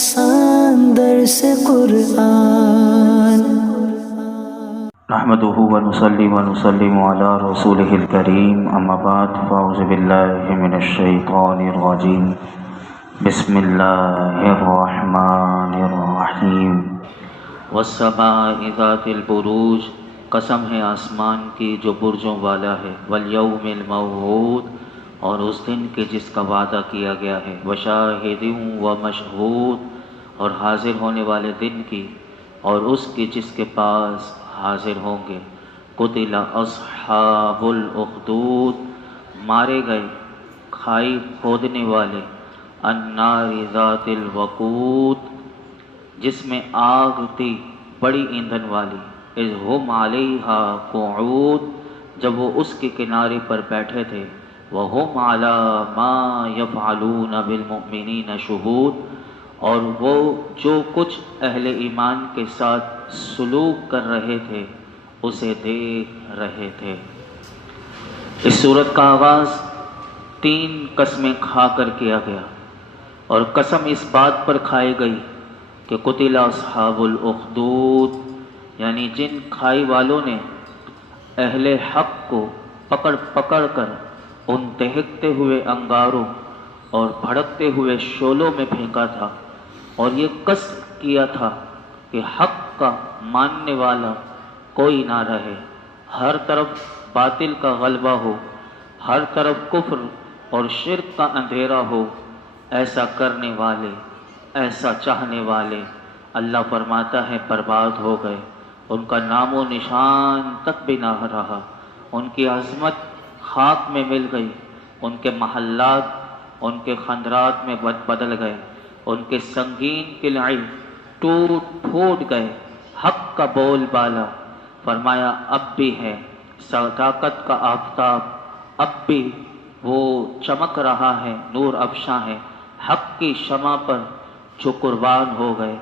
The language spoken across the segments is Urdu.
آسان درس قرآن نحمده ونصلي ونسلم على رسوله الكريم اما بعد فاعوذ بالله من الشیطان الرجیم بسم اللہ الرحمن الرحیم والسماء ذات البروج، قسم ہے آسمان کی جو برجوں والا ہے، والیوم الموعود، اور اس دن کے جس کا وعدہ کیا گیا ہے، وشاہد ومشہود، اور حاضر ہونے والے دن کی، اور اس کی جس کے پاس حاضر ہوں گے۔ قتل اصحاب الاخدود، مارے گئے کھائی کھودنے والے، النار ذات الوقود، جس میں آگ تھی بڑی ایندھن والی، اذ ہم علیہا قعود، جب وہ اس کے کنارے پر بیٹھے تھے، وہم علی ما یفعلون بالمؤمنین شہود، اور وہ جو کچھ اہل ایمان کے ساتھ سلوک کر رہے تھے اسے دیکھ رہے تھے۔ اس سورت کا آغاز 3 قسمیں کھا کر کیا گیا، اور قسم اس بات پر کھائی گئی کہ قتل اصحاب الاخدود، یعنی جن کھائی والوں نے اہل حق کو پکڑ پکڑ کر ان دہکتے ہوئے انگاروں اور بھڑکتے ہوئے شعلوں میں پھینکا تھا، اور یہ قصد کیا تھا کہ حق کا ماننے والا کوئی نہ رہے، ہر طرف باطل کا غلبہ ہو، ہر طرف کفر اور شرک کا اندھیرا ہو۔ ایسا کرنے والے، ایسا چاہنے والے، اللہ فرماتا ہے برباد ہو گئے، ان کا نام و نشان تک بھی نہ رہا، ان کی عظمت خاک میں مل گئی، ان کے محلات ان کے خندرات میں بدل گئے، ان کے سنگین قلعے ٹوٹ پھوٹ گئے۔ حق کا بول بالا، فرمایا اب بھی ہے، صداقت کا آفتاب اب بھی وہ چمک رہا ہے، نور افشاں ہے۔ حق کی شمع پر جو قربان ہو گئے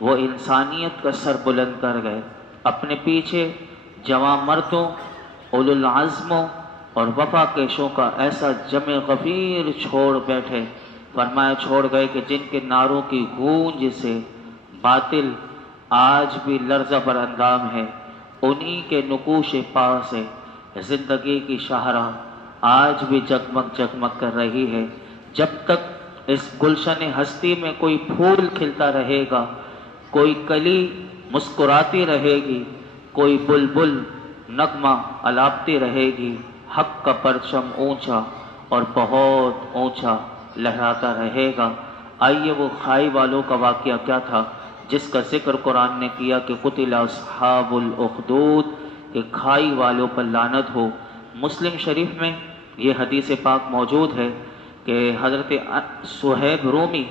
وہ انسانیت کا سر بلند کر گئے، اپنے پیچھے جوان مردوں، اولو العزموں اور وفا کیشوں کا ایسا جمع غفیر چھوڑ بیٹھے، فرمایا چھوڑ گئے کہ جن کے نعروں کی گونج سے باطل آج بھی لرزہ بر اندام ہے، انہی کے نقوش پا سے زندگی کی شاہراہ آج بھی جگمگ جگمگ کر رہی ہے۔ جب تک اس گلشن ہستی میں کوئی پھول کھلتا رہے گا، کوئی کلی مسکراتی رہے گی، کوئی بلبل نغمہ الاپتی رہے گی، حق کا پرچم اونچا اور بہت اونچا لہراتا رہے گا۔ آئیے وہ کھائی والوں کا واقعہ کیا تھا جس کا ذکر قرآن نے کیا کہ قتل اصحاب الاخدود، کہ کھائی والوں پر لعنت ہو۔ مسلم شریف میں یہ حدیث پاک موجود ہے کہ حضرت صہیب رومی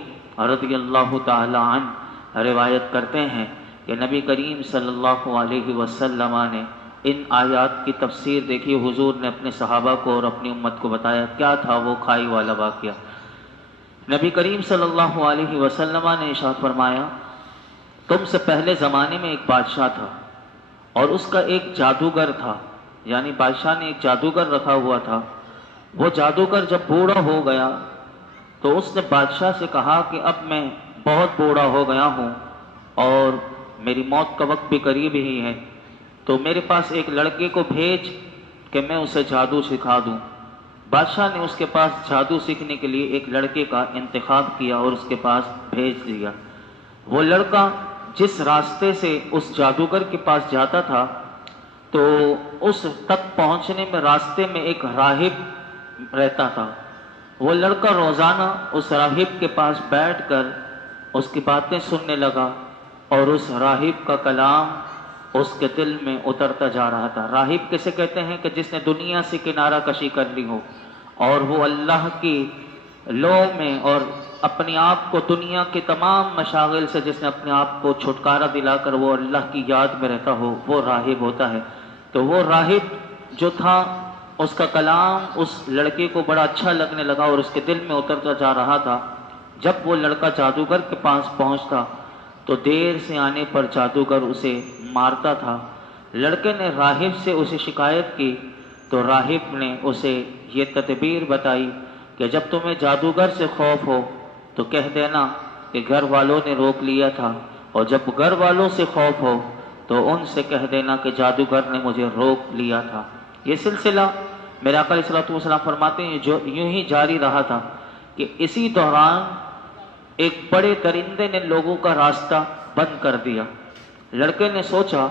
رضی اللہ تعالی عنہ روایت کرتے ہیں کہ نبی کریم صلی اللہ علیہ وسلم نے ان آیات کی تفسیر دیکھی، حضور نے اپنے صحابہ کو اور اپنی امت کو بتایا کیا تھا وہ کھائی والا واقعہ۔ نبی کریم صلی اللہ علیہ وسلم نے ارشاد فرمایا، تم سے پہلے زمانے میں ایک بادشاہ تھا اور اس کا ایک جادوگر تھا، یعنی بادشاہ نے ایک جادوگر رکھا ہوا تھا۔ وہ جادوگر جب بوڑھا ہو گیا تو اس نے بادشاہ سے کہا کہ اب میں بہت بوڑھا ہو گیا ہوں اور میری موت کا وقت بھی قریب ہی ہے، تو میرے پاس ایک لڑکے کو بھیج کہ میں اسے جادو سکھا دوں۔ بادشاہ نے اس کے پاس جادو سیکھنے کے لیے ایک لڑکے کا انتخاب کیا اور اس کے پاس بھیج دیا۔ وہ لڑکا جس راستے سے اس جادوگر کے پاس جاتا تھا تو اس تک پہنچنے میں راستے میں ایک راہب رہتا تھا۔ وہ لڑکا روزانہ اس راہب کے پاس بیٹھ کر اس کی باتیں سننے لگا اور اس راہب کا کلام اس کے دل میں اترتا جا رہا تھا۔ راہب کسے کہتے ہیں کہ جس نے دنیا سے کنارہ کشی کر لی ہو اور وہ اللہ کی لو میں اور اپنے آپ کو دنیا کے تمام مشاغل سے جس نے اپنے آپ کو چھٹکارا دلا کر وہ اللہ کی یاد میں رہتا ہو، وہ راہب ہوتا ہے۔ تو وہ راہب جو تھا اس کا کلام اس لڑکے کو بڑا اچھا لگنے لگا اور اس کے دل میں اترتا جا رہا تھا۔ جب وہ لڑکا جادوگر کے پاس پہنچتا تو دیر سے آنے پر جادوگر اسے مارتا تھا۔ لڑکے نے راہب سے اسے شکایت کی تو راہب نے اسے یہ تدبیر بتائی کہ جب تمہیں جادوگر سے خوف ہو تو کہہ دینا کہ گھر والوں نے روک لیا تھا، اور جب گھر والوں سے خوف ہو تو ان سے کہہ دینا کہ جادوگر نے مجھے روک لیا تھا۔ یہ سلسلہ میرے آقا علیہ الصلوۃ والسلام فرماتے ہیں جو یوں ہی جاری رہا تھا کہ اسی دوران ایک بڑے درندے نے لوگوں کا راستہ بند کر دیا۔ لڑکے نے سوچا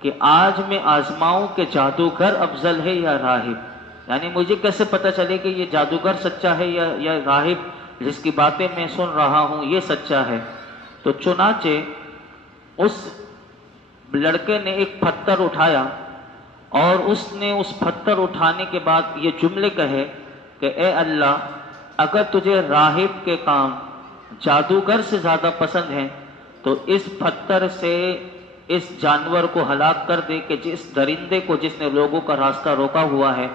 کہ آج میں آزماؤں کہ جادوگر افضل ہے یا راہب، یعنی مجھے کیسے پتہ چلے کہ یہ جادوگر سچا ہے یا راہب جس کی باتیں میں سن رہا ہوں یہ سچا ہے۔ تو چنانچہ اس لڑکے نے ایک پتھر اٹھایا اور اس نے اس پتھر اٹھانے کے بعد یہ جملے کہے کہ اے اللہ، اگر تجھے راہب کے کام جادوگر سے زیادہ پسند ہیں تو اس پتھر سے اس جانور کو ہلاک کر دے کہ جس درندے کو جس نے لوگوں کا راستہ روکا ہوا ہے،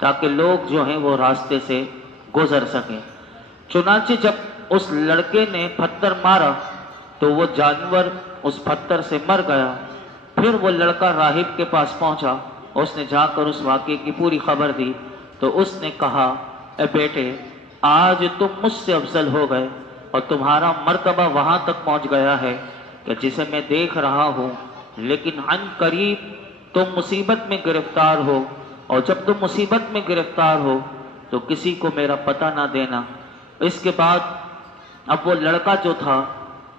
تاکہ لوگ جو ہیں وہ راستے سے گزر سکیں۔ چنانچہ جب اس لڑکے نے پتھر مارا تو وہ جانور اس پتھر سے مر گیا۔ پھر وہ لڑکا راہب کے پاس پہنچا، اس نے جا کر اس واقعے کی پوری خبر دی تو اس نے کہا اے بیٹے، آج تم مجھ سے افضل ہو گئے اور تمہارا مرتبہ وہاں تک پہنچ گیا ہے کہ جسے میں دیکھ رہا ہوں، لیکن عن قریب تم مصیبت میں گرفتار ہو، اور جب تم مصیبت میں گرفتار ہو تو کسی کو میرا پتہ نہ دینا۔ اس کے بعد اب وہ لڑکا جو تھا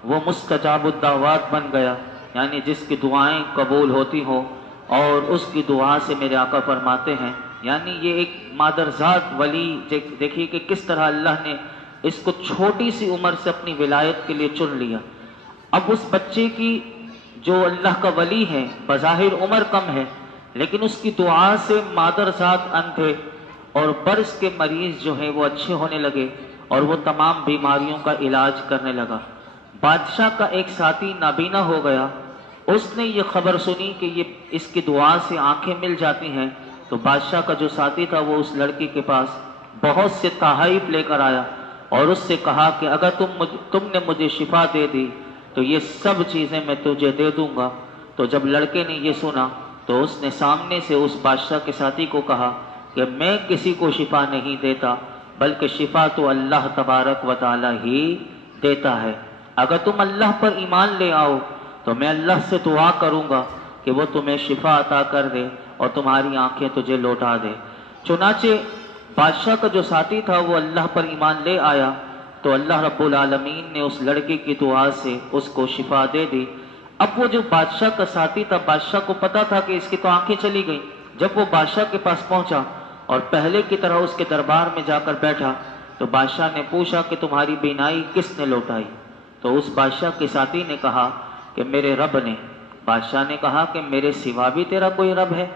وہ مستجاب الدعوات بن گیا، یعنی جس کی دعائیں قبول ہوتی ہوں، اور اس کی دعا سے میرے آقا فرماتے ہیں، یعنی یہ ایک مادرزاد ولی، دیکھیے کہ کس طرح اللہ نے اس کو چھوٹی سی عمر سے اپنی ولایت کے لیے چن لیا۔ اب اس بچے کی جو اللہ کا ولی ہے، بظاہر عمر کم ہے، لیکن اس کی دعا سے مادرزاد اندھے اور برس کے مریض جو ہیں وہ اچھے ہونے لگے اور وہ تمام بیماریوں کا علاج کرنے لگا۔ بادشاہ کا ایک ساتھی نابینا ہو گیا، اس نے یہ خبر سنی کہ یہ اس کی دعا سے آنکھیں مل جاتی ہیں، تو بادشاہ کا جو ساتھی تھا وہ اس لڑکی کے پاس بہت سے تحائف لے کر آیا اور اس سے کہا کہ اگر تم نے مجھے شفا دے دی تو یہ سب چیزیں میں تجھے دے دوں گا۔ تو جب لڑکے نے یہ سنا تو اس نے سامنے سے اس بادشاہ کے ساتھی کو کہا کہ میں کسی کو شفا نہیں دیتا، بلکہ شفا تو اللہ تبارک و تعالی ہی دیتا ہے۔ اگر تم اللہ پر ایمان لے آؤ تو میں اللہ سے دعا کروں گا کہ وہ تمہیں شفا عطا کر دے اور تمہاری آنکھیں تجھے لوٹا دے۔ چنانچہ بادشاہ کا جو ساتھی تھا وہ اللہ پر ایمان لے آیا تو اللہ رب العالمین نے اس لڑکے کی دعا سے اس کو شفا دے دی۔ اب وہ جو بادشاہ کا ساتھی تھا، بادشاہ کو پتا تھا کہ اس کی تو آنکھیں چلی گئیں۔ جب وہ بادشاہ کے پاس پہنچا اور پہلے کی طرح اس کے دربار میں جا کر بیٹھا تو بادشاہ نے پوچھا کہ تمہاری بینائی کس نے لوٹائی؟ تو اس بادشاہ کے ساتھی نے کہا کہ میرے رب نے۔ بادشاہ نے کہا کہ میرے سوا بھی تیرا کوئی رب ہے؟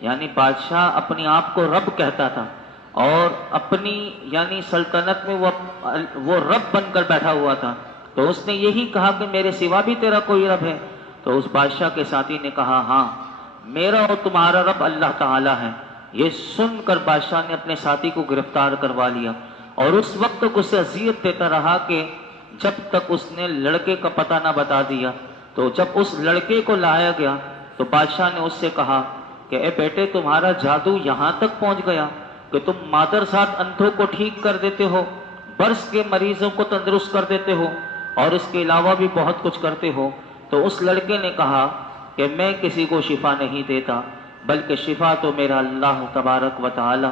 یعنی بادشاہ اپنے آپ کو رب کہتا تھا اور اپنی یعنی سلطنت میں وہ رب بن کر بیٹھا ہوا تھا، تو اس نے یہی کہا کہ میرے سوا بھی تیرا کوئی رب ہے؟ تو اس بادشاہ کے ساتھی نے کہا ہاں، میرا اور تمہارا رب اللہ تعالی ہے۔ یہ سن کر بادشاہ نے اپنے ساتھی کو گرفتار کروا لیا اور اس وقت تک اسے اذیت دیتا رہا کہ جب تک اس نے لڑکے کا پتہ نہ بتا دیا۔ تو جب اس لڑکے کو لایا گیا تو بادشاہ نے اس سے کہا کہ اے بیٹے، تمہارا جادو یہاں تک پہنچ گیا کہ تم مادرزاد اندھوں کو ٹھیک کر دیتے ہو، برس کے مریضوں کو تندرست کر دیتے ہو، اور اس کے علاوہ بھی بہت کچھ کرتے ہو۔ تو اس لڑکے نے کہا کہ میں کسی کو شفا نہیں دیتا، بلکہ شفا تو میرا اللہ تبارک و تعالی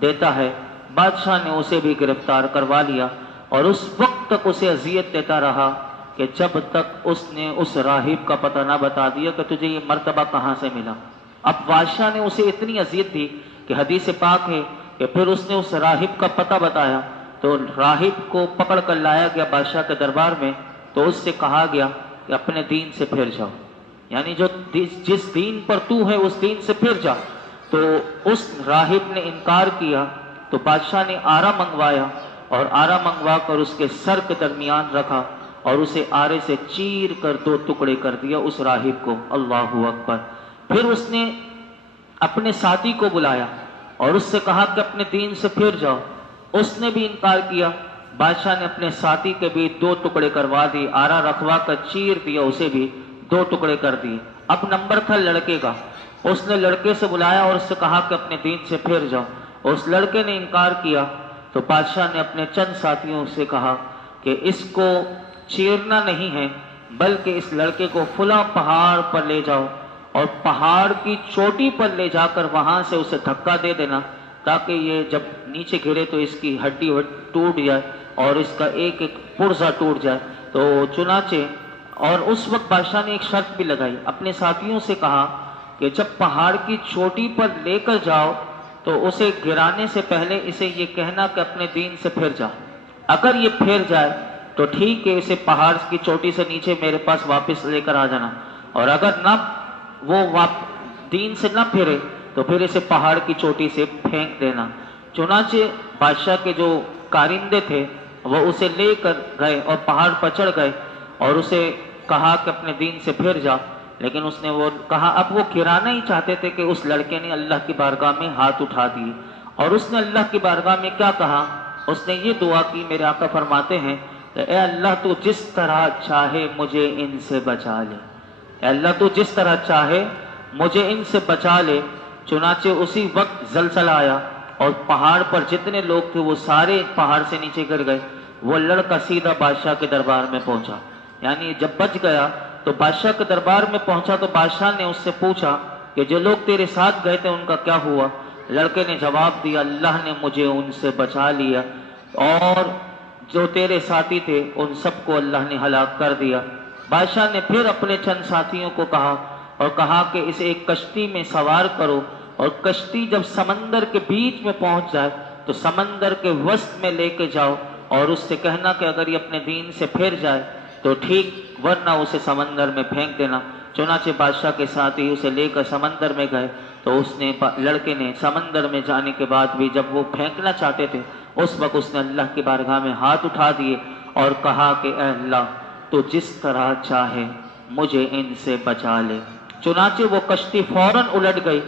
دیتا ہے۔ بادشاہ نے اسے بھی گرفتار کروا لیا اور اس وقت تک اسے اذیت دیتا رہا کہ جب تک اس نے اس راہب کا پتہ نہ بتا دیا کہ تجھے یہ مرتبہ کہاں سے ملا۔ اب بادشاہ نے اسے اتنی اذیت دی کہ حدیث پاک ہے کہ پھر اس نے اس راہب کا پتہ بتایا تو راہب کو پکڑ کر لایا گیا بادشاہ کے دربار میں، تو اس سے کہا گیا کہ اپنے دین سے پھر جاؤ، یعنی جس دین پر تو ہے اس دین سے پھر جا۔ تو اس راہب نے انکار کیا تو بادشاہ نے آرا منگوایا اور آرا منگوا کر اس کے سر کے درمیان رکھا اور اسے آرے سے چیر کر 2 ٹکڑے کر دیا اس راہب کو۔ اللہ اکبر۔ پھر اس نے اپنے ساتھی کو بلایا اور اس سے کہا کہ اپنے دین سے پھر جاؤ، اس نے بھی انکار کیا۔ بادشاہ نے اپنے ساتھی کے بھی 2 ٹکڑے کروا دیے، آرا رکھوا کر چیر دیا، اسے بھی 2 ٹکڑے کر دیے۔ اب نمبر تھا لڑکے کا، اس نے لڑکے سے بلایا اور اس سے کہا کہ اپنے دین سے پھر جاؤ، اس لڑکے نے انکار کیا۔ تو بادشاہ نے اپنے چند ساتھیوں سے کہا کہ اس کو چیرنا نہیں ہے، بلکہ اس لڑکے کو فلاں پہاڑ پر لے جاؤ اور پہاڑ کی چوٹی پر لے جا کر وہاں سے اسے دھکا دے دینا، تاکہ یہ جب نیچے گرے تو اس کی ہڈی ٹوٹ جائے اور اس کا ایک ایک پرزہ ٹوٹ جائے۔ تو چنانچہ اور اس وقت بادشاہ نے ایک شرط بھی لگائی، اپنے ساتھیوں سے کہا کہ جب پہاڑ کی چوٹی پر لے کر جاؤ تو اسے گرانے سے پہلے اسے یہ کہنا کہ اپنے دین سے پھر جا، اگر یہ پھر جائے تو ٹھیک ہے، اسے پہاڑ کی چوٹی سے نیچے میرے پاس واپس لے کر آ جانا، اور اگر نہ وہ دین سے نہ پھرے تو پھر اسے پہاڑ کی چوٹی سے پھینک دینا۔ چنانچہ بادشاہ کے جو کارندے تھے وہ اسے لے کر گئے اور پہاڑ پر چڑھ گئے اور اسے کہا کہ اپنے دین سے پھر جا، لیکن اس نے وہ کہا، اب وہ گرانا ہی چاہتے تھے کہ اس لڑکے نے اللہ کی بارگاہ میں ہاتھ اٹھا دیے، اور اس نے اللہ کی بارگاہ میں کیا کہا، اس نے یہ دعا کی، میرے آقا فرماتے ہیں کہ اے اللہ تو جس طرح چاہے مجھے ان سے بچا لے، اے اللہ تو جس طرح چاہے مجھے ان سے بچا لے۔ چنانچہ اسی وقت زلزلہ آیا اور پہاڑ پر جتنے لوگ تھے وہ سارے پہاڑ سے نیچے گر گئے۔ وہ لڑکا سیدھا بادشاہ کے دربار میں پہنچا، یعنی جب بچ گیا تو بادشاہ کے دربار میں پہنچا تو بادشاہ نے اس سے پوچھا کہ جو لوگ تیرے ساتھ گئے تھے ان کا کیا ہوا؟ لڑکے نے جواب دیا، اللہ نے مجھے ان سے بچا لیا اور جو تیرے ساتھی تھے ان سب کو اللہ نے ہلاک کر دیا۔ بادشاہ نے پھر اپنے چند ساتھیوں کو کہا اور کہا کہ اسے ایک کشتی میں سوار کرو، اور کشتی جب سمندر کے بیچ میں پہنچ جائے تو سمندر کے وسط میں لے کے جاؤ اور اس سے کہنا کہ اگر یہ اپنے دین سے پھر جائے تو ٹھیک، ورنہ اسے سمندر میں پھینک دینا۔ چنانچہ بادشاہ کے ساتھی اسے لے کر سمندر میں گئے تو لڑکے نے سمندر میں جانے کے بعد بھی جب وہ پھینکنا چاہتے تھے اس وقت اس نے اللہ کی بارگاہ میں ہاتھ اٹھا دیے اور کہا کہ اے اللہ تو جس طرح چاہے مجھے ان سے بچا لے۔ چنانچہ وہ کشتی فوراً الٹ گئی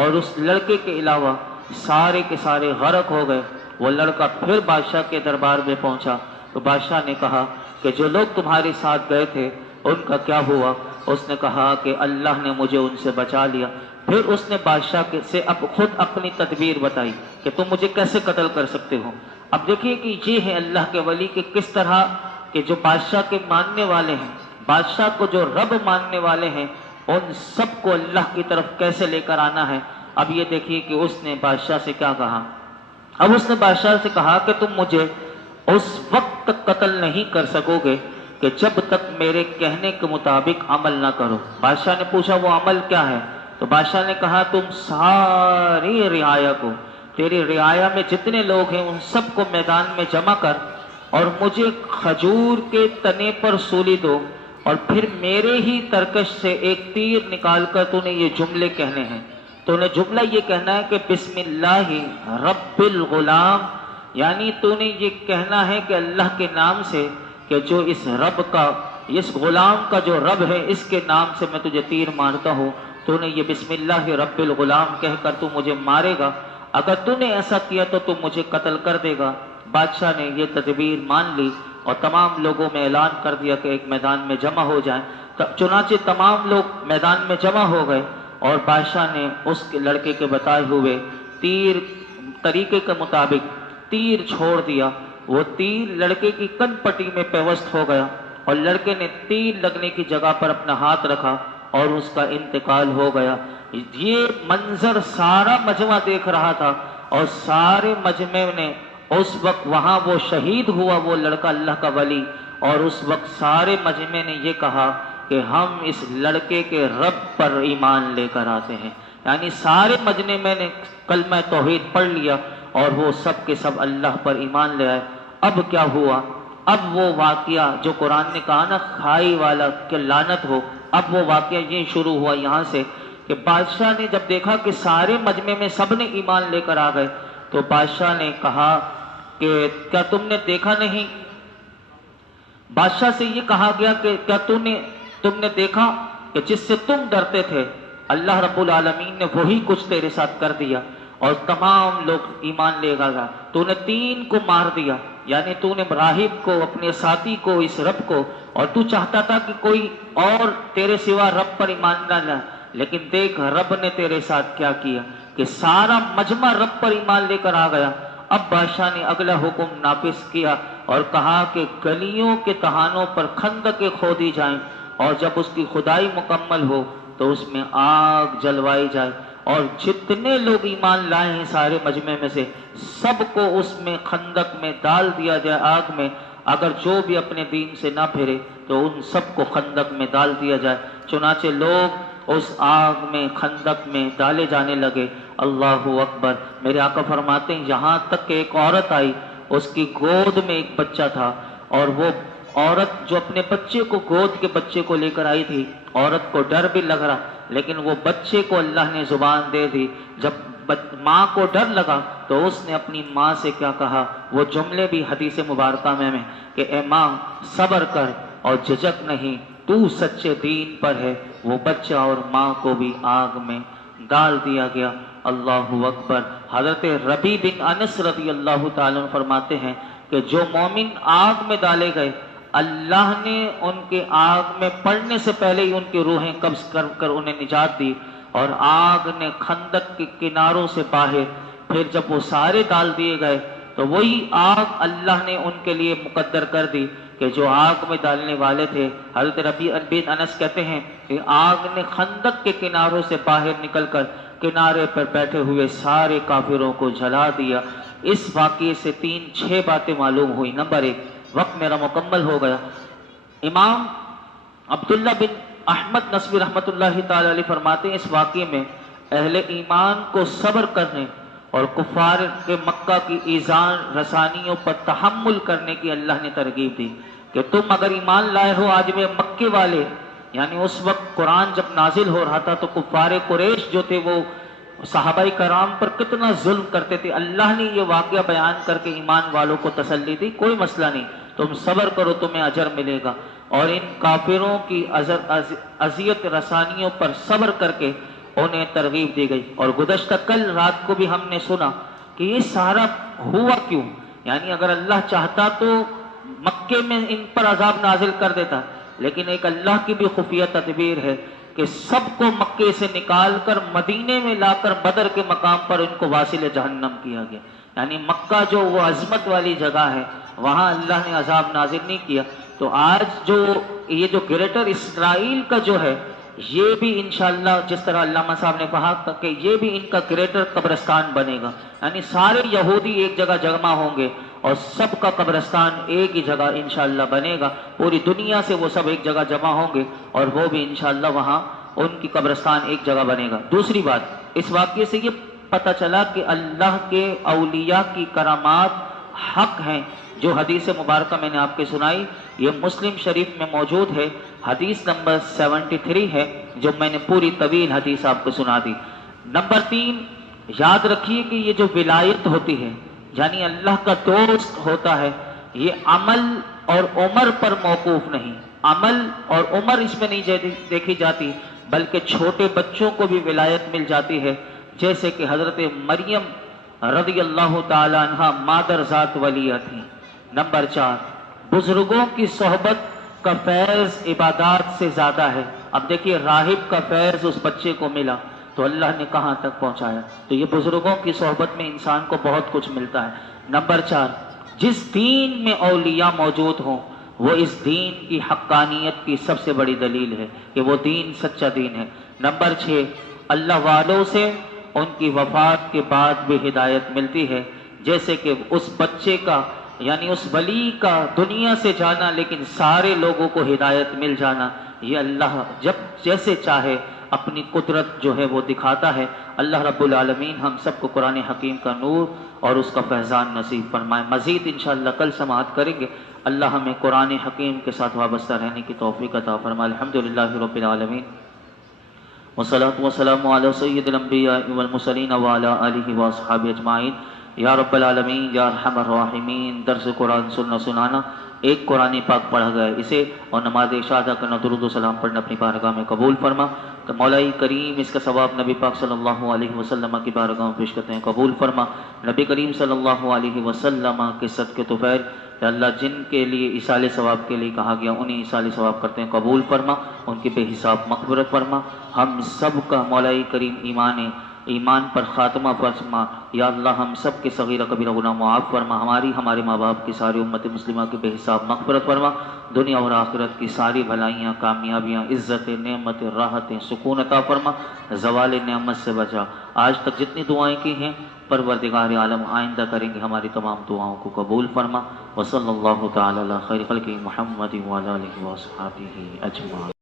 اور اس لڑکے کے علاوہ سارے کے سارے غرق ہو گئے۔ وہ لڑکا پھر بادشاہ کے دربار میں پہنچا تو بادشاہ نے کہا کہ جو لوگ تمہارے ساتھ گئے تھے ان کا کیا ہوا؟ اس نے کہا کہ اللہ نے مجھے ان سے بچا لیا۔ پھر اس نے بادشاہ سے خود اپنی تدبیر بتائی کہ تم مجھے کیسے قتل کر سکتے ہو۔ اب دیکھیے کہ یہ ہے اللہ کے ولی کہ کس طرح کہ جو بادشاہ کے ماننے والے ہیں، بادشاہ کو جو رب ماننے والے ہیں، ان سب کو اللہ کی طرف کیسے لے کر آنا ہے۔ اب یہ دیکھیے کہ اس نے بادشاہ سے کیا کہا۔ اب اس نے بادشاہ سے کہا کہ تم مجھے اس وقت تک قتل نہیں کر سکو گے کہ جب تک میرے کہنے کے مطابق عمل نہ کرو۔ بادشاہ نے پوچھا وہ عمل کیا ہے؟ تو بادشاہ نے کہا تم ساری رعایا کو، تیری رعایا میں جتنے لوگ ہیں ان سب کو میدان میں جمع کر اور مجھے کھجور کے تنے پر سولی دو، اور پھر میرے ہی ترکش سے ایک تیر نکال کر تو نے یہ جملے کہنے ہیں۔ تو نے جملہ یہ کہنا ہے کہ بسم اللہ رب الغلام، یعنی تو نے یہ کہنا ہے کہ اللہ کے نام سے کہ جو اس رب کا، اس غلام کا جو رب ہے اس کے نام سے میں تجھے تیر مارتا ہوں۔ تو نے یہ بسم اللہ رب الغلام کہہ کر تو مجھے مارے گا، اگر تو نے ایسا کیا تو تم مجھے قتل کر دے گا۔ بادشاہ نے یہ تدبیر مان لی اور تمام لوگوں میں اعلان کر دیا کہ ایک میدان میں جمع ہو جائیں۔ چنانچہ تمام لوگ میدان میں جمع ہو گئے اور بادشاہ نے اس کے لڑکے کے بتائے ہوئے طریقے کے مطابق تیر چھوڑ دیا۔ وہ تیر لڑکے کی کن پٹی میں پیوست ہو گیا اور لڑکے نے تیر لگنے کی جگہ پر اپنا ہاتھ رکھا اور اس کا انتقال ہو گیا۔ یہ منظر سارا مجمع دیکھ رہا تھا اور سارے مجمع نے اس وقت وہاں وہ شہید ہوا وہ لڑکا اللہ کا ولی، اور اس وقت سارے مجمع نے یہ کہا کہ ہم اس لڑکے کے رب پر ایمان لے کر آتے ہیں، یعنی سارے مجمع میں نے کلمہ توحید پڑھ لیا اور وہ سب کے سب اللہ پر ایمان لے آئے۔ اب کیا ہوا؟ اب وہ واقعہ جو قرآن نے کہا نا کھائی والا کہ لعنت ہو، اب وہ واقعہ یہ شروع ہوا یہاں سے کہ بادشاہ نے جب دیکھا کہ سارے مجمع میں سب نے ایمان لے کر آ گئے تو بادشاہ نے کہا کہ کیا تم نے دیکھا نہیں؟ بادشاہ سے یہ کہا گیا کہ کیا تم نے دیکھا کہ جس سے تم ڈرتے تھے اللہ رب العالمین نے وہی کچھ تیرے ساتھ کر دیا اور تمام لوگ ایمان لے گا۔ تو نے 3 کو مار دیا، یعنی تو نے راہب کو، اپنے ساتھی کو، اس رب کو، اور تو چاہتا تھا کہ کوئی اور تیرے سوا رب پر ایمان نہ لائے، لیکن دیکھ رب نے تیرے ساتھ کیا کیا کہ سارا مجمع رب پر ایمان لے کر آ گیا۔ اب بادشاہ نے اگلا حکم نافذ کیا اور کہا کہ گلیوں کے تہانوں پر خندقیں کھودی جائیں اور جب اس کی کھدائی مکمل ہو تو اس میں آگ جلوائی جائے اور جتنے لوگ ایمان لائے ہیں سارے مجمع میں سے سب کو اس میں خندق میں ڈال دیا جائے آگ میں، اگر جو بھی اپنے دین سے نہ پھرے تو ان سب کو خندق میں ڈال دیا جائے۔ چنانچہ لوگ اس آگ میں خندق میں ڈالے جانے لگے۔ اللہ اکبر۔ میرے آقا فرماتے ہیں یہاں تک کہ ایک عورت آئی، اس کی گود میں ایک بچہ تھا، اور وہ عورت جو اپنے بچے کو گود کے بچے کو لے کر آئی تھی، عورت کو ڈر بھی لگ رہا لیکن وہ بچے کو اللہ نے زبان دے دی۔ جب ماں کو ڈر لگا تو اس نے اپنی ماں سے کیا کہا، وہ جملے بھی حدیث مبارکہ میں کہ اے ماں صبر کر اور جھجک نہیں، تو سچے دین پر ہے۔ وہ بچہ اور ماں کو بھی آگ میں ڈال دیا گیا۔ اللہ اکبر۔ حضرت ربیع بن انس رضی اللہ تعالیٰ عنہ فرماتے ہیں کہ جو مومن آگ میں ڈالے گئے اللہ نے ان کے آگ میں پڑنے سے پہلے ہی ان کی روحیں قبض کر انہیں نجات دی، اور آگ نے خندق کے کناروں سے باہر، پھر جب وہ سارے ڈال دیے گئے تو وہی آگ اللہ نے ان کے لیے مقدر کر دی کہ جو آگ میں ڈالنے والے تھے۔ حضرت ربیع بن انس کہتے ہیں کہ آگ نے خندق کے کناروں سے باہر نکل کر کنارے پر بیٹھے ہوئے سارے کافروں کو جلا دیا۔ اس واقعے سے 6 باتیں معلوم ہوئی۔ نمبر 1، وقت میرا مکمل ہو گیا۔ امام عبداللہ بن احمد نصفی رحمۃ اللہ تعالی علیہ فرماتے ہیں اس واقعے میں اہل ایمان کو صبر کرنے اور کفار کے مکہ کی ایذان رسانیوں پر تحمل کرنے کی اللہ نے ترغیب دی کہ تم اگر ایمان لائے ہو آج میں مکے والے، یعنی اس وقت قرآن جب نازل ہو رہا تھا تو کفار قریش جو تھے وہ صحابہ کرام پر کتنا ظلم کرتے تھے، اللہ نے یہ واقعہ بیان کر کے ایمان والوں کو تسلی دی، کوئی مسئلہ نہیں، تم صبر کرو تمہیں اجر ملے گا، اور ان کافروں کی اذیت رسانیوں پر صبر کر کے انہیں ترغیب دی گئی۔ اور گزشتہ کل رات کو بھی ہم نے سنا کہ یہ سارا ہوا کیوں، یعنی اگر اللہ چاہتا تو مکے میں ان پر عذاب نازل کر دیتا، لیکن ایک اللہ کی بھی خفیہ تدبیر ہے کہ سب کو مکے سے نکال کر مدینے میں لا کر بدر کے مقام پر ان کو واصل جہنم کیا گیا، یعنی مکہ جو وہ عظمت والی جگہ ہے وہاں اللہ نے عذاب نازل نہیں کیا۔ تو آج جو یہ جو گریٹر اسرائیل کا جو ہے یہ بھی انشاءاللہ جس طرح علامہ صاحب نے کہا کہ یہ بھی ان کا گریٹر قبرستان بنے گا، یعنی سارے یہودی ایک جگہ جمع ہوں گے اور سب کا قبرستان ایک ہی جگہ انشاءاللہ بنے گا، پوری دنیا سے وہ سب ایک جگہ جمع ہوں گے اور وہ بھی انشاءاللہ وہاں ان کی قبرستان ایک جگہ بنے گا۔ دوسری بات، اس واقعے سے یہ پتہ چلا کہ اللہ کے اولیاء کی کرامات حق ہیں، جو حدیث مبارکہ میں نے آپ کے سنائی یہ مسلم شریف میں موجود ہے، حدیث نمبر 73 ہے، جو میں نے پوری طویل حدیث آپ کو سنا دی۔ نمبر 3، یاد رکھیے کہ یہ جو ولایت ہوتی ہے یعنی اللہ کا دوست ہوتا ہے، یہ عمل اور عمر پر موقوف نہیں، عمل اور عمر اس میں نہیں دیکھی جاتی بلکہ چھوٹے بچوں کو بھی ولایت مل جاتی ہے، جیسے کہ حضرت مریم رضی اللہ تعالی عنہ مادر ذات ولیہ تھی۔ نمبر 4، بزرگوں کی صحبت کا فیض عبادات سے زیادہ ہے۔ اب دیکھیے راہب کا فیض اس بچے کو ملا تو اللہ نے کہاں تک پہنچایا، تو یہ بزرگوں کی صحبت میں انسان کو بہت کچھ ملتا ہے۔ نمبر 4، جس دین میں اولیاء موجود ہوں وہ اس دین کی حقانیت کی سب سے بڑی دلیل ہے کہ وہ دین سچا دین ہے۔ نمبر 6، اللہ والوں سے ان کی وفات کے بعد بھی ہدایت ملتی ہے، جیسے کہ اس بچے کا یعنی اس ولی کا دنیا سے جانا لیکن سارے لوگوں کو ہدایت مل جانا، یہ اللہ جب جیسے چاہے اپنی قدرت جو ہے وہ دکھاتا ہے۔ اللہ رب العالمین ہم سب کو قرآن حکیم کا نور اور اس کا فیضان نصیب فرمائے۔ مزید انشاءاللہ کل سماعت کریں گے۔ اللہ ہمیں قرآن حکیم کے ساتھ وابستہ رہنے کی توفیق عطا فرمائے۔ الحمدللہ رب العالمین، والصلاة والسلام علی سید الانبیاء والمرسلین وعلی آلہ واصحابہ اجمعین۔ یا رب العالمین، یا ارحم الراحمین، درس قرآن سنانا ایک قرآن پاک پڑھا گیا اسے اور نماز عشاء ادا کرنا، درود و سلام پڑھنا اپنی بارگاہ میں قبول فرما۔ تو مولائی کریم اس کا ثواب نبی پاک صلی اللہ علیہ وسلم کی بارگاہ میں پیش کرتے ہیں، قبول فرما۔ نبی کریم صلی اللہ علیہ وسلم کے صدقے طفیل کہ اللہ جن کے لیے ایصال ثواب کے لیے کہا گیا انہیں ایصال ثواب کرتے ہیں، قبول فرما، ان کی بے حساب مغفرت فرما۔ ہم سب کا مولائی کریم ایمان ایمان پر خاتمہ فرما۔ یا اللہ ہم سب کے صغیرہ کبیرہ گناہ معاف فرما، ہماری ہمارے ماں باپ کی ساری امت مسلمہ کے بے حساب مغفرت فرما، دنیا اور آخرت کی ساری بھلائیاں، کامیابیاں، عزت، نعمت، راحتیں، سکون عطا فرما، زوال نعمت سے بچا۔ آج تک جتنی دعائیں کی ہیں پروردگار عالم آئندہ کریں گے ہماری تمام دعاؤں کو قبول فرما۔ وصلی اللہ تعالی علی خیر خلقہ محمد وعلی آلہ وصحبہ اجمعین۔